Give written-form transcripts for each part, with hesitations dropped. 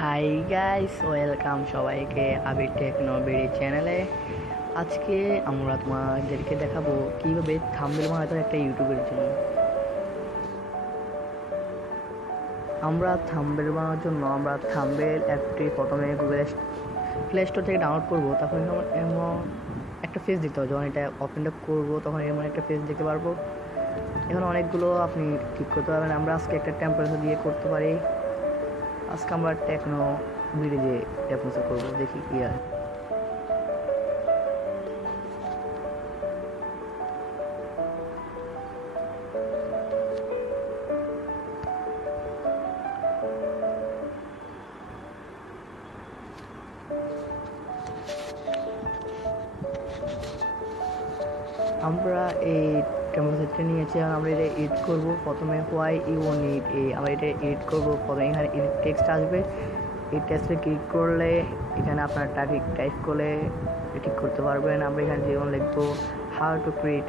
Hi guys, welcome সবাইকে আবির technology চ্যানেলে। আজকে আমরা তোমাদেরকে দেখাবো কিভাবে থাম্বনেল বানাতে হয় একটা ইউটিউবের জন্য। আমরা থাম্বনেল বানানোর জন্য থাম্বনেল অ্যাপটি প্রথমে গুগল প্লে স্টোর থেকে ডাউনলোড করবো। তখন এমন একটা পেজ দেখতে হবে, যখন এটা ওপেনটা করবো তখন এমন একটা পেজ দেখতে পারবো। এখানে অনেকগুলো আপনি ঠিক করতে পারবেন। আমরা আজকে একটা টেম্পারেচার দিয়ে করতে পারি। আজকে আমরা টেকনো ভিডিও দিয়ে টেম্পারেচার করবো, দেখি কি হয়। আমরা এই টেম্পারেচারটা নিয়েছি, আর আমরা এটা এডিট করবো। প্রথমে হোয়াই ইউ নিড আমরা এটা এডিট করবো। প্রথমে এখানে এডিট টেক্সট আসবে, এই টেক্সটে ক্লিক করলে এখানে আপনার টাইপ করলে ঠিক করতে পারবেন। আমরা এখানে যেমন লিখবো হাউ টু ক্রিয়েট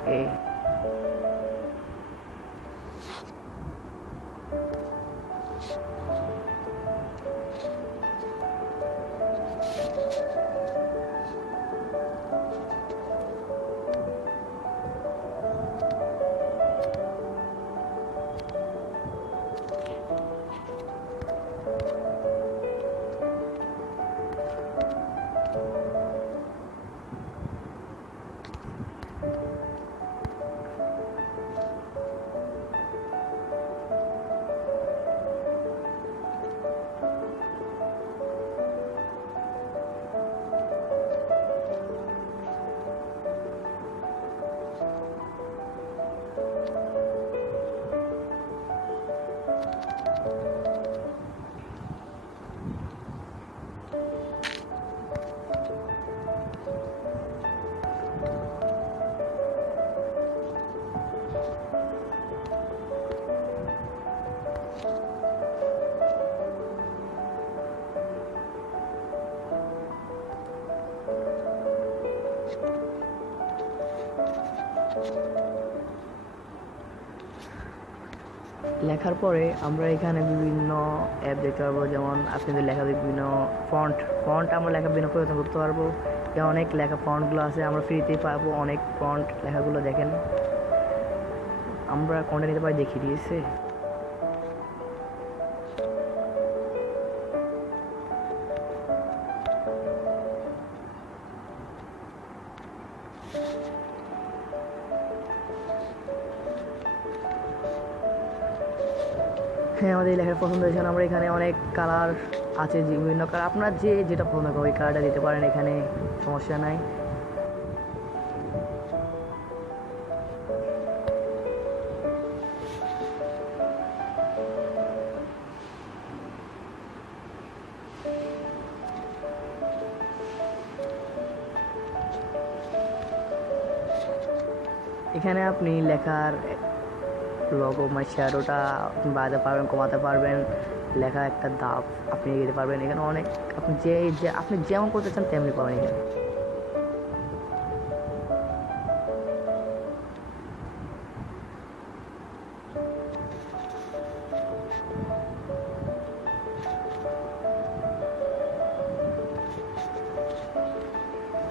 লেখার পরে আমরা এখানে বিভিন্ন অ্যাপ দেখতে পারবো। যেমন আপনাদের লেখা বিভিন্ন ফন্ট আমরা লেখা বিভিন্ন পরিবর্তন করতে পারবো। অনেক লেখা ফন্টগুলো আছে, আমরা ফ্রিতেই পাবো। অনেক ফন্ট লেখাগুলো দেখেন, আমরা কোনটা নিতে পারি দেখিয়ে দিয়েছে। হ্যাঁ, আমাদের এই লেখার পছন্দ হয়েছে। আমরা এখানে অনেক কালার আছে, বিভিন্ন কালার আপনার যেটা পছন্দ করে ওই কালারটা দিতে পারেন, এখানে সমস্যা নাই। এখানে আপনি লেখার লগো শ্যাডোটা বাড়াতে পারবেন, কমাতে পারবেন। লেখা একটা দাগ আপনি দিতে পারবেন। এখানে অনেক আপনি যেমন করতে চান তেমনি পাবেন এখানে।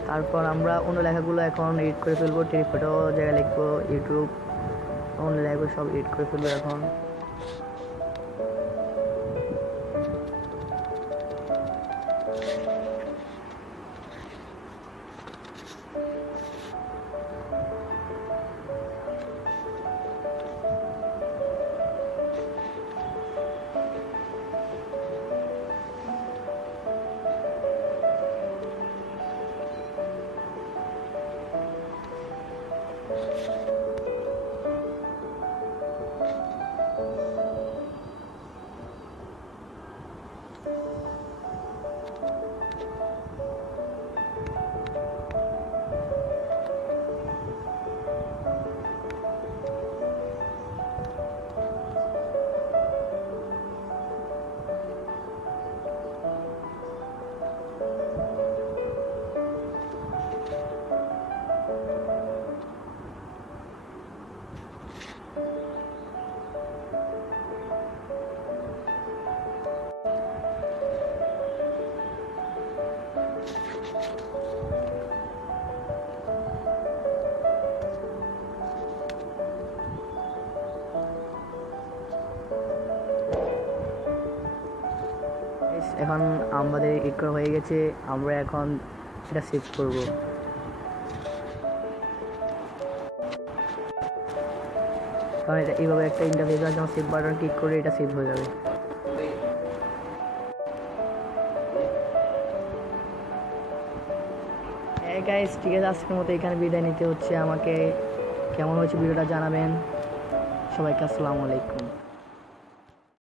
তারপর আমরা অন্য লেখাগুলো এখন এডিট করে ফেলবো। টেলিফটো জায়গায় লিখবো ইউটিউব, অন্য লেখাগুলো সব এডিট করে ফেলবো এখন। এখন আমাদের এড করা হয়ে গেছে, আমরা এখন এটা সেভ করব। কারণ এটা এইভাবে একটা ইন্টারফেস আছে, যখন সেভ বাটন ক্লিক করে এটা সেভ হয়ে যাবে। গাইস ঠিক আছে, আজকের মতো এখানে বিদায় নিতে হচ্ছে আমাকে। কেমন হয়েছে ভিডিওটা জানাবেন। সবাইকে আসসালামু আলাইকুম।